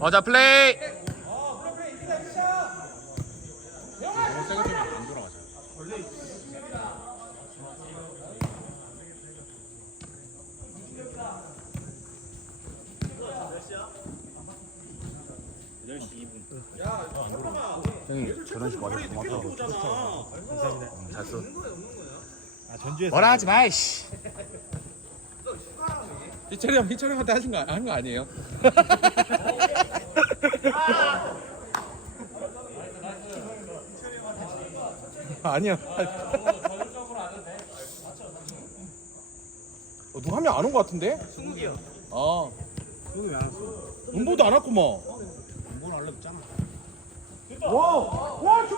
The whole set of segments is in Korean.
어자 플레이. 형님 저런 식으로 와줘서 고맙다고. 응, 잘 써. 아 전주에서 뭐라 하지 마 이씨. 희철이 형, 희철이 형한테 하신 거, 한거 아니에요? 아니야. 어, 누가 한명안온거 같은데? 승욱이요. 아, 승욱이 안 왔어. 은보도 안 왔구만. 뭘 알려줬잖아. 와 이제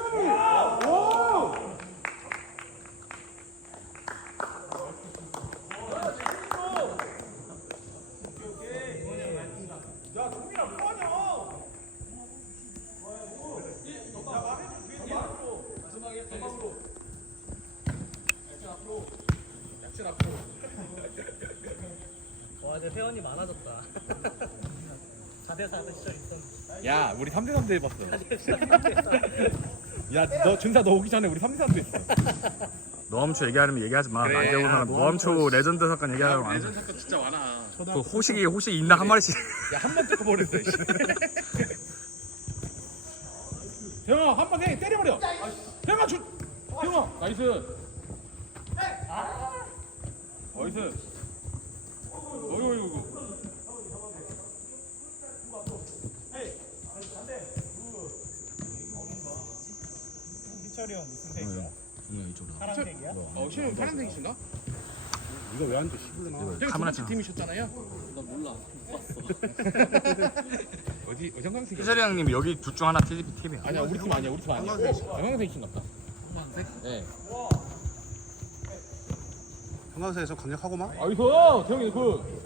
회원이 많아졌다 4대 4대 시절 있었는데 야, 우리 3대 3대 해봤어. 야, 너 준사 너 오기 전에 우리 3대 3대 했어. 노암초 얘기하려면 얘기하지 마. 그래, 아, 노암초 레전드 사건 얘기하려면 안 돼. 사건 진짜 많아. 그 호식이 호식 인당 한 마리씩. 야, 한번 뜯어버렸어. 대영아, 한번 해. 때려버려. 대영아, 주. 대영아, 나이스. 나이스. 어이구, 어이구. 희철이 형 무슨 색이야? 이쪽으로. 파란색이야? 어, 신영 파란색이신가? 이거 왜 앉아 시부르나? 이거 형두 카메라 번째 참. 팀이셨잖아요. 나 몰라. 못 봤어. 어디, 어디 형광색? 희설이 형님 여기 둘 중 하나 TDP 팀이야. 아니야, 우리 팀 아니야. 우리 팀 아니야. 형광색이신가 보다. 형광색? 네. 형광색에서 강력하고만? 나이스. 대영이 그.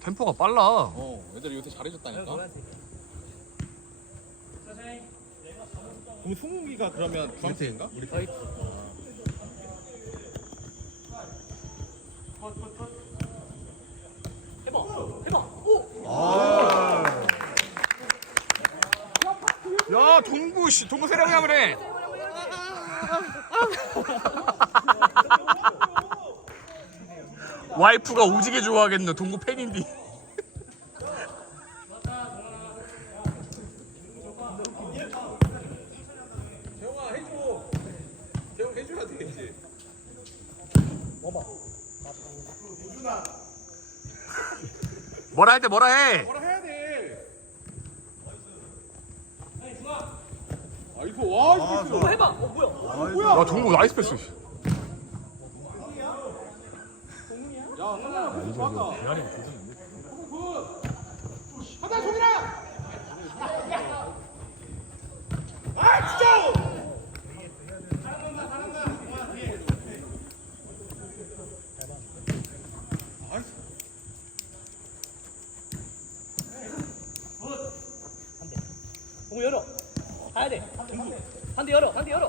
템포가 빨라. 어, 애들이 요새 잘해줬다니까. 그럼 승욱이가 그러면 주황색인가? 우리 팀? 오야 동부 씨 동부 세령이야 그래. 와이프가 오지게 좋아하겠네 동구 팬인데. 해줘. 대영 해줘야 되겠지. 뭐라 할 때 뭐라 해. 뭐라 해야 돼. 아이고 와, 이거 이거 해봐 어 뭐야 뭐야? 야 동구 나이스 패스. 씨. 야, 성훈아, 좋았다. 하다 송이라. 아, 진짜. 공 열어. 가야 돼. 한대 열어. 한 대 열어.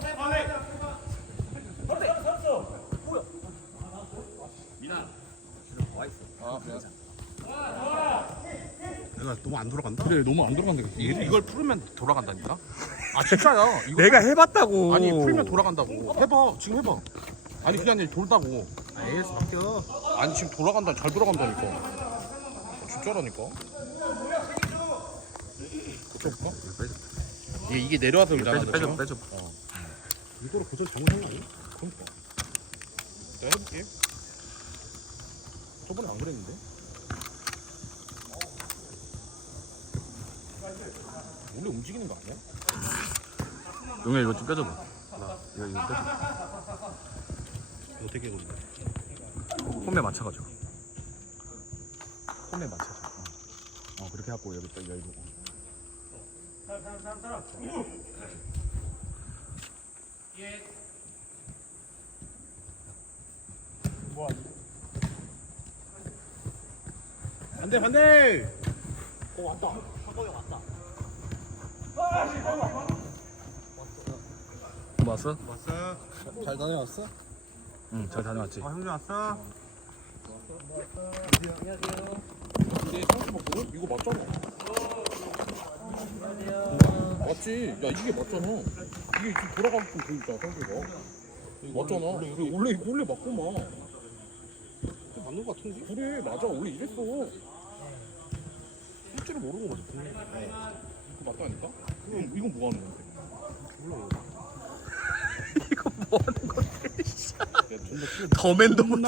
아, 그래. 내가 너무 안 돌아간다? 그래, 너무 안 돌아간다. 얘 이걸 풀으면 돌아간다니까. 아, 진짜야. 이거 내가 해봤다고. 아니 풀면 돌아간다고. 해봐, 지금 해봐. 아니 그게 아니라 돌다고. 에이스 바뀌어. 아니 지금 돌아간다, 잘 돌아간다니까. 어, 진짜라니까. 그쪽까 이게 이게 내려와서 그러잖아. 빼줘 빼줘? 빼줘. 이거로 고정 잘못한 거 아니야? 그러니까. 내가 해볼게. 저번에 안 그랬는데? 원래 움직이는 거 아니야? 용해 이거 좀 빼줘봐. 이거 이거 빼줘. 어떻게 해보는데? 홈에 맞춰가지고. 홈에 맞춰서. 어 그렇게 하고 여기 딱 열고. 반대 반대! 오 왔다 한국에 왔다 왔어? 왔어? 잘 다녀왔어? 응 잘 다녀왔지. 아 형님 왔어? 안녕하세요 봤거든? 이거 맞잖아. 맞지? 야 이게 맞잖아. 이게 지금 돌아가고 보이잖아 상태가. 맞잖아. 그래, 원래 원래 맞구만. 맞는 거 같은데? 그래 맞아 원래 이랬어. 실제로 모르는 거 같은데. 이거 맞다니까? 그럼 이건 뭐 하는 건데? 몰라. 야 존나 치면 더맨더먼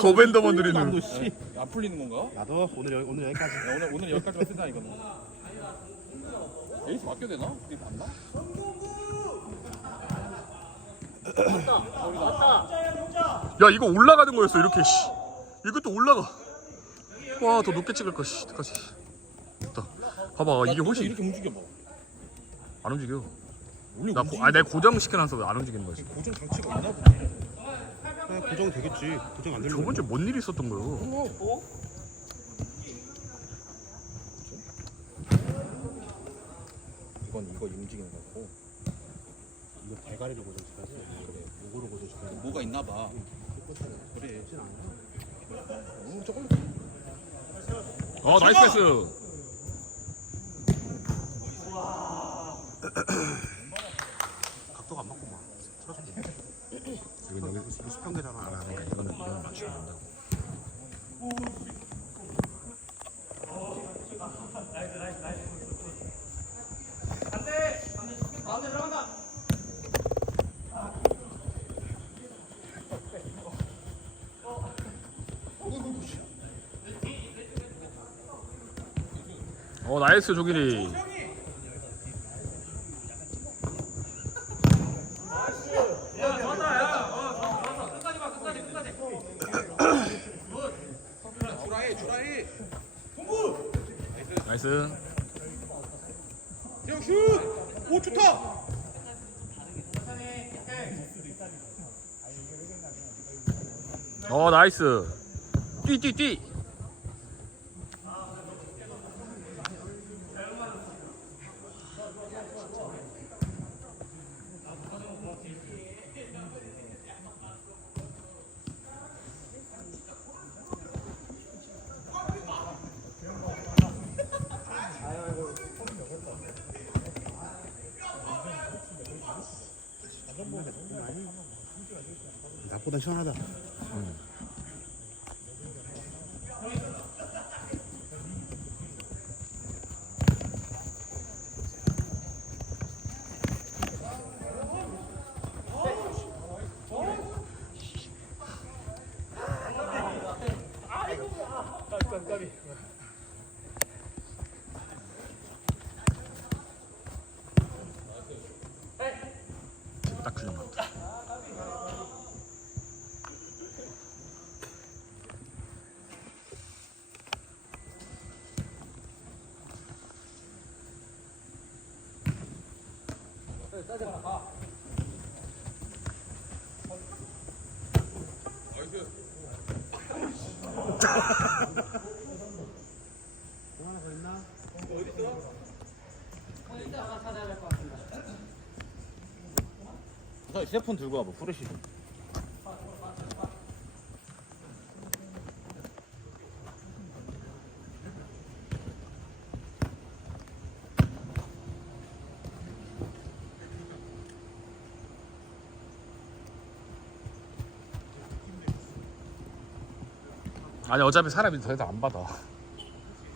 더맨더먼 너 씨. 안 풀리는 건가? 나도 오늘 여기 오늘 여기까지. 야, 오늘 오늘 여기까지만 쓰자 이거는. 에이스 맡겨야 되나? 이게 맞나? 야 이거 올라가는 거였어 이렇게 씨 이것도 올라가 와 더 높게 찍을 거씨 까지 봐봐 야, 이게 훨씬 이렇게 움직여봐. 안 움직여 원래 나 고, 아 내가 고정 시켜놔서 왜안 움직이는 거지 고정 장치가 있나 보네. 아, 고정 되겠지. 고정 안 되는 저번 주에 뭔 일이 있었던 거요 어? 이건 이거 움직이는 거고. 이거 대가리를 고정시켜야지. 그래. 요거를 고정시켜야 돼. 뭐가 있나 봐. 그래. 어, 저걸로. 어 나이스 패스 각도가 안 맞고 막. 틀어져. 이건 여기 이거 수평대잖아. 안 하네. 이거는 이거는 맞추면 된다고 어 나이스 조길이 나이스 형 슛! 오 좋다. 어 나이스 뛰 뛰 뛰 나보다 시원하다. 딱 주는 것 같아 하나 더 있나? 너 휴대폰 들고 와봐 프레시 좀. 아니 어차피 사람이 더 이상 안 받아.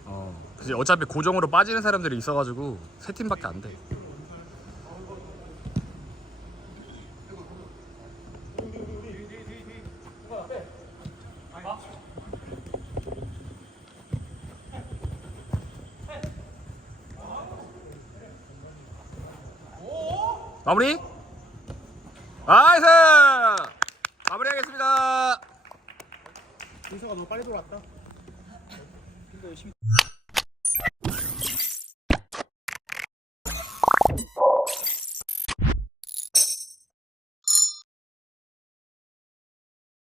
어. 그치 어차피 고정으로 빠지는 사람들이 있어가지고 세 팀밖에 안 돼. 마무리? 나이스! 마무리하겠습니다 준서가 너무 빨리 들어왔다.